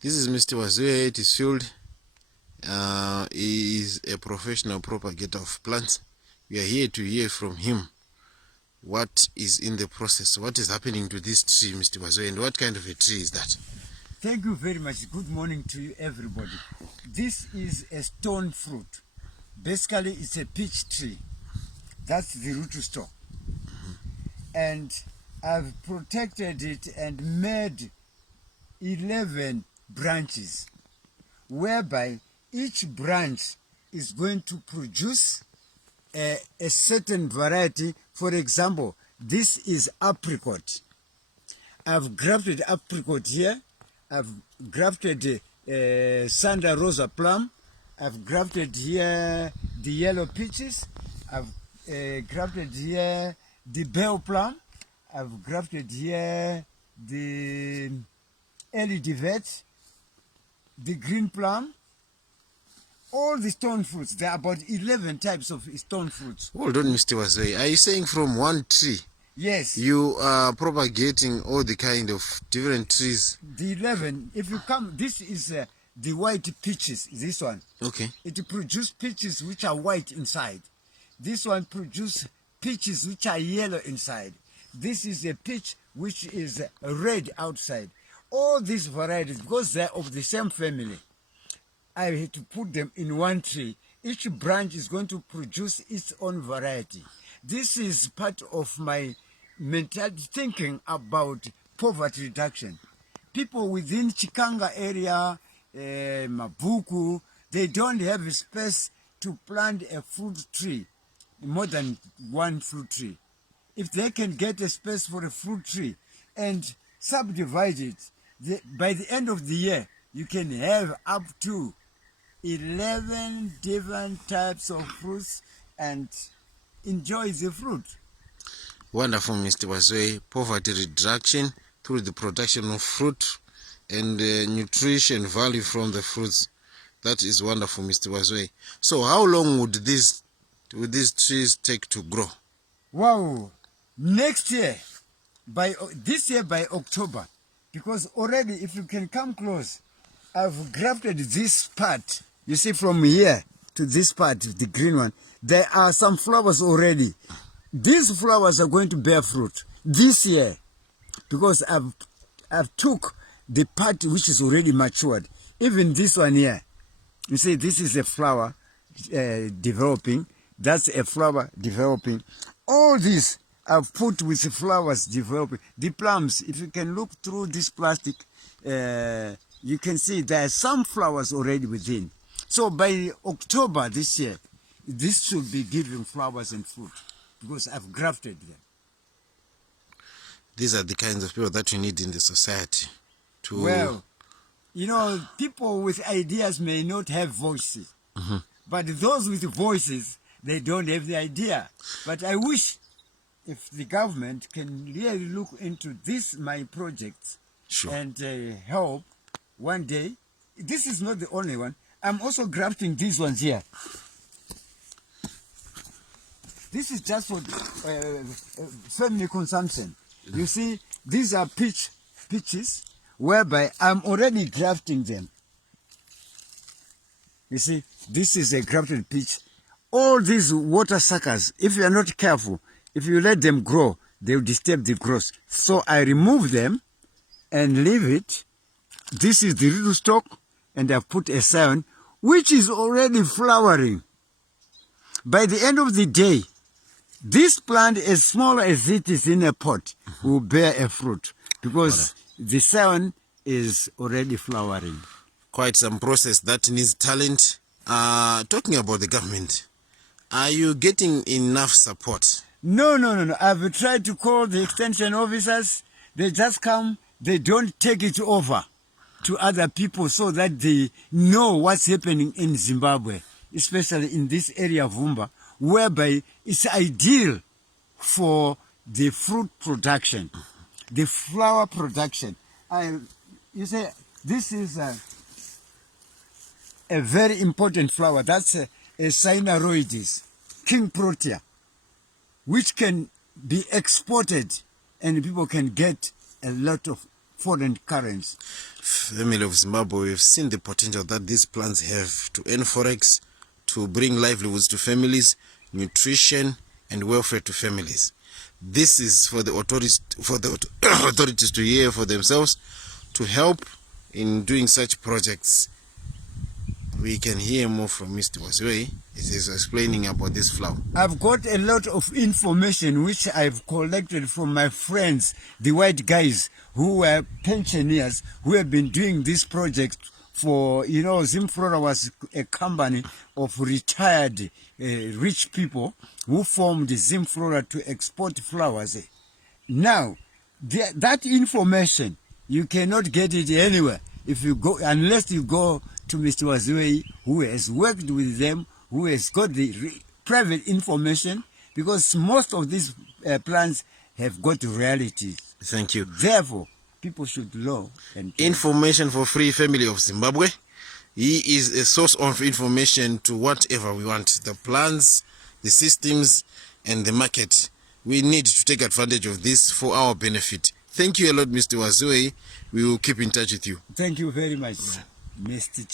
This is Mr. Wazue at his field. He is a professional propagator of plants. We are here to hear from him what is in the process, what is happening to this tree, Mr. Wazue, and what kind of a tree is that? Thank you very much. Good morning to you, everybody. This is a stone fruit. Basically, it's a peach tree. That's the rootstock. And I've protected it and made 11 branches, whereby each branch is going to produce a certain variety. For example, this is apricot. I've grafted apricot here. I've grafted Santa Rosa plum. I've grafted here the yellow peaches. I've grafted here the bell plum. I've grafted here the early divet, the green plum, all the stone fruits. There are about 11 types of stone fruits. Hold on, Mr. Wazue. Are you saying from one tree? Yes. You are propagating all the kind of different trees? The 11, if you come, this is the white peaches, this one. Okay. It produces peaches which are white inside. This one produces peaches which are yellow inside. This is a peach which is red outside. All these varieties, because they're of the same family, I had to put them in one tree. Each branch is going to produce its own variety. This is part of my mentality thinking about poverty reduction. People within Chikanga area, Mabuku, they don't have a space to plant a fruit tree, more than one fruit tree. If they can get a space for a fruit tree and subdivide it, by the end of the year, you can have up to 11 different types of fruits and enjoy the fruit. Wonderful, Mr. Wazue. Poverty reduction through the production of fruit and nutrition value from the fruits. That is wonderful, Mr. Wazue. So how long would these trees take to grow? Wow. Next year, this year by October, because already if you can come close, I've grafted this part. You see from here to this part, the green one, there are some flowers already. These flowers are going to bear fruit this year because I've took the part which is already matured. Even this one here, you see this is a flower developing. That's a flower developing. All this I've put with the flowers developing. The plums, if you can look through this plastic, you can see there are some flowers already within. So by October this year, this should be giving flowers and fruit because I've grafted them. These are the kinds of people that you need in the society. Well, you know, people with ideas may not have voices, but those with voices, they don't have the idea. But I wish if the government can really look into this, my projects, sure, and help one day. This is not the only one. I'm also grafting these ones here. This is just for family consumption. You see, these are peaches, whereby I'm already grafting them. You see, this is a grafted peach. All these water suckers, if you are not careful, if you let them grow, they will disturb the growth. So I remove them and leave it. This is the rootstock, and I've put a scion, which is already flowering. By the end of the day, this plant, as small as it is in a pot, will bear a fruit because the scion is already flowering. Quite some process that needs talent. Talking about the government, are you getting enough support? No. I've tried to call the extension officers. They just come. They don't take it over to other people so that they know what's happening in Zimbabwe, especially in this area of Vumba, whereby it's ideal for the fruit production, the flower production. You say this is a very important flower. That's a Cynaroides, King Protea, which can be exported and people can get a lot of foreign currency. Family of Zimbabwe, we've seen the potential that these plants have to earn forex, to bring livelihoods to families, nutrition and welfare to families. This is for the authorities to hear for themselves, to help in doing such projects. We can hear more from Mr. Waswe. He is explaining about this flower. I've got a lot of information which I've collected from my friends, the white guys who were pensioners, who have been doing this project for, Zimflora was a company of retired rich people who formed Zimflora to export flowers. Now, that information, you cannot get it anywhere if you go, unless you go to Mr. Wazue, who has worked with them, who has got the private information, because most of these plants have got realities. Thank you. Therefore, people should know. And information for free, family of Zimbabwe. He is a source of information to whatever we want. The plans, the systems, and the market. We need to take advantage of this for our benefit. Thank you a lot, Mr. Wazue. We will keep in touch with you. Thank you very much, Mr.